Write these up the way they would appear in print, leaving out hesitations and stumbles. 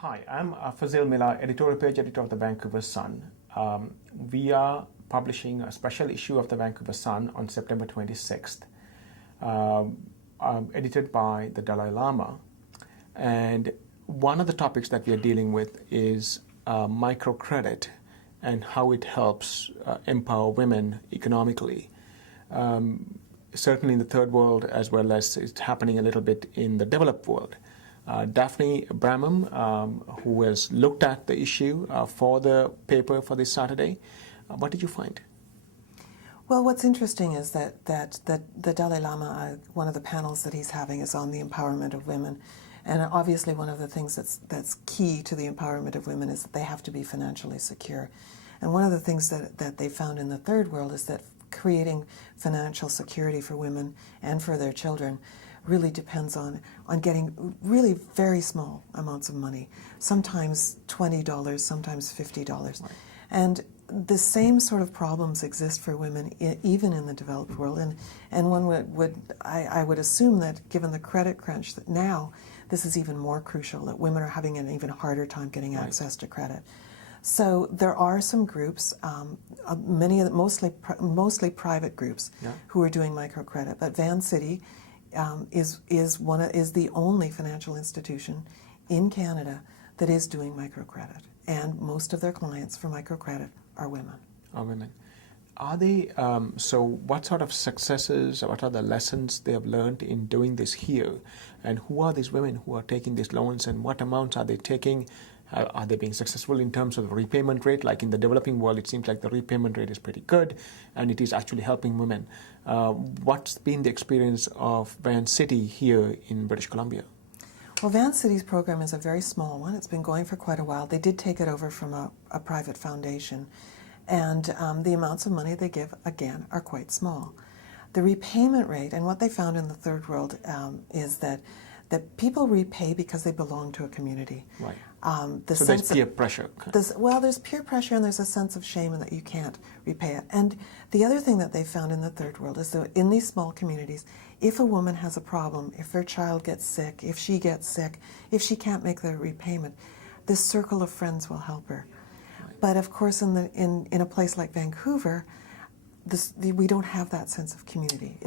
Hi, I'm Fazil Mihlar, editorial page editor of the Vancouver Sun. We are publishing a special issue of the Vancouver Sun on September 26th, edited by the Dalai Lama. And one of the topics that we are dealing with is microcredit and how it helps empower women economically. Certainly in the third world, as well as it's happening a little bit in the developed world. Daphne Bramham, who has looked at the issue for the paper for this Saturday, what did you find? Well, what's interesting is that the Dalai Lama, one of the panels that he's having is on the empowerment of women. And obviously one of the things that's key to the empowerment of women is that they have to be financially secure. And one of the things that they found in the third world is that creating financial security for women and for their children really depends on getting really very small amounts of money, sometimes $20, sometimes $50. Right. And the same sort of problems exist for women even in the developed world. And one I would assume that given the credit crunch that now, this is even more crucial, that women are having an even harder time getting Right. access to credit. So there are some groups, mostly private groups, Yeah. who are doing microcredit. But Van City is the only financial institution in Canada that is doing microcredit, and most of their clients for microcredit are women. Are women. Are they, so what sort of successes, what are the lessons they have learned in doing this here? And who are these women who are taking these loans, and what amounts are they taking? Are they being successful in terms of repayment rate? Like in the developing world, it seems like the repayment rate is pretty good, and it is actually helping women. What's been the experience of Van City here in British Columbia? Well, Van City's program is a very small one. It's been going for quite a while. They did take it over from a private foundation, and the amounts of money they give, again, are quite small. The repayment rate, and what they found in the third world is that people repay because they belong to a community. Right. So there's peer pressure. There's peer pressure, and there's a sense of shame in that you can't repay it. And the other thing that they found in the third world is that in these small communities, if a woman has a problem, if her child gets sick, if she gets sick, if she can't make the repayment, this circle of friends will help her. Right. But of course, in a place like Vancouver, we don't have that sense of community.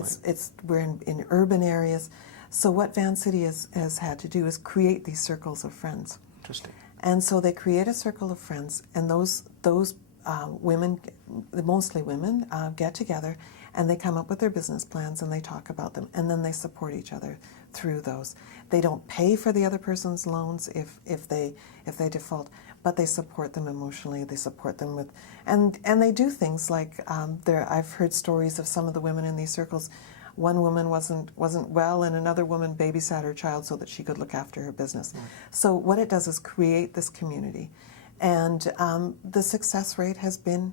We're in urban areas. So what Van City has had to do is create these circles of friends. Interesting. And so they create a circle of friends, and those women, mostly women, get together, and they come up with their business plans, and they talk about them, and then they support each other through those. They don't pay for the other person's loans if they default, but they support them emotionally. They support them with, and they do things like I've heard stories of some of the women in these circles. One woman wasn't well, and another woman babysat her child so that she could look after her business. Right. So what it does is create this community, and the success rate has been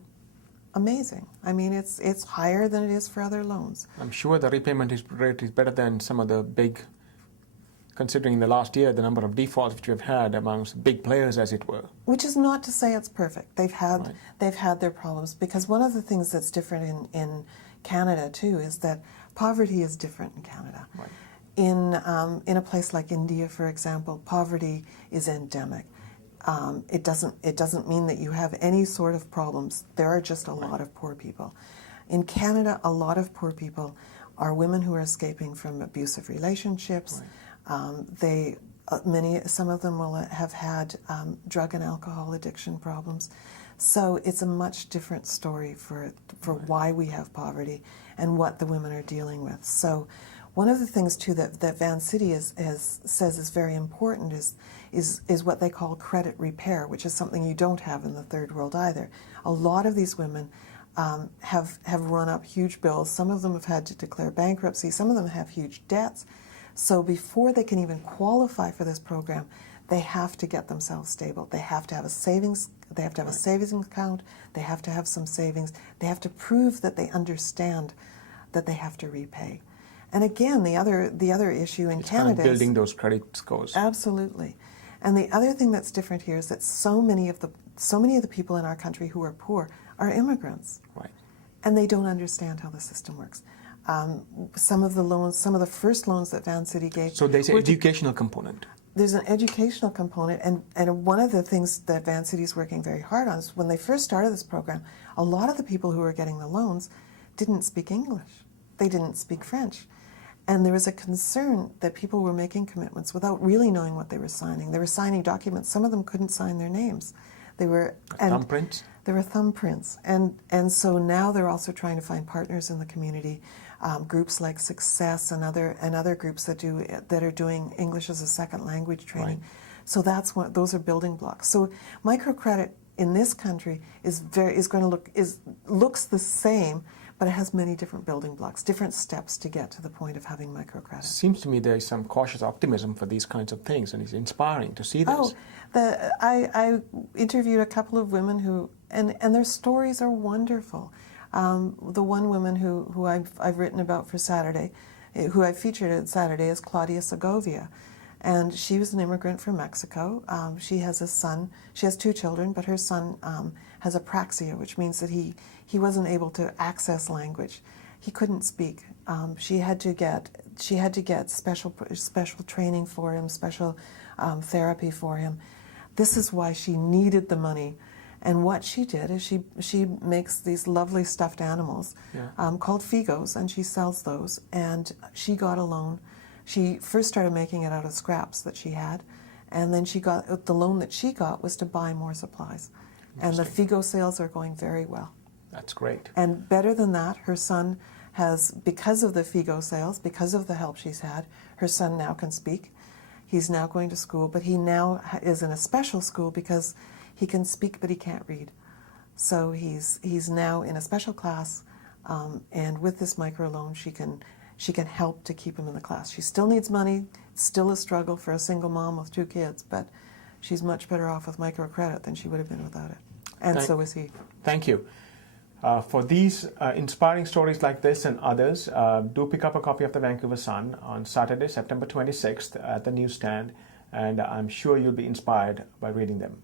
amazing. I mean, it's higher than it is for other loans. I'm sure the repayment rate is better than some of the big, considering the last year, the number of defaults which we've had amongst big players, as it were. Which is not to say it's perfect. They've had their problems, because one of the things that's different in Canada too is that poverty is different in Canada. Right. In a place like India, for example, poverty is endemic. It doesn't mean that you have any sort of problems. There are just a lot of poor people. In Canada, a lot of poor people are women who are escaping from abusive relationships. Right. Some of them will have had drug and alcohol addiction problems. So it's a much different story for Right. why we have poverty and what the women are dealing with. So one of the things too that Van City says is very important is what they call credit repair, which is something you don't have in the third world either. A lot of these women have run up huge bills. Some of them have had to declare bankruptcy. Some of them have huge debts. So before they can even qualify for this program, they have to get themselves stable. They have to have a savings. They have to have a savings account. They have to have some savings. They have to prove that they understand that they have to repay. And again, the other issue in Canada kind of building those credit scores. Absolutely. And the other thing that's different here is that so many of the people in our country who are poor are immigrants. Right. And they don't understand how the system works. Some of the first loans that Van City gave. So there's an educational component. there's an educational component, and one of the things that Vancity is working very hard on is when they first started this program, a lot of the people who were getting the loans didn't speak English. They didn't speak French. And there was a concern that people were making commitments without really knowing what they were signing. They were signing documents. Some of them couldn't sign their names. They were thumbprints? They were thumbprints. And so now they're also trying to find partners in the community, groups like Success and other groups that are doing English as a second language training. Right. So those are building blocks. So microcredit in this country looks the same, but it has many different building blocks, different steps to get to the point of having microcredit. Seems to me there is some cautious optimism for these kinds of things, and it's inspiring to see this. I interviewed a couple of women who, and their stories are wonderful. The one woman who I've written about for Saturday, who I featured at Saturday, is Claudia Segovia. And she was an immigrant from Mexico. She has a son. She has 2 children, but her son has apraxia, which means that he wasn't able to access language. He couldn't speak. She had to get special training for him, special therapy for him. This is why she needed the money. And what she did is she makes these lovely stuffed animals called Figos, and she sells those. And she got a loan. She first started making it out of scraps that she had, and then the loan that she got was to buy more supplies. And the Figo sales are going very well. That's great. And better than that, her son has, because of the Figo sales, because of the help she's had, her son now can speak. He's now going to school, but he now is in a special school because he can speak but he can't read. So he's now in a special class, and with this microloan she can help to keep him in the class. She still needs money. It's still a struggle for a single mom with 2 kids, but she's much better off with microcredit than she would have been without it. And so is he. Thank you. For these inspiring stories like this and others, do pick up a copy of the Vancouver Sun on Saturday, September 26th at the newsstand, and I'm sure you'll be inspired by reading them.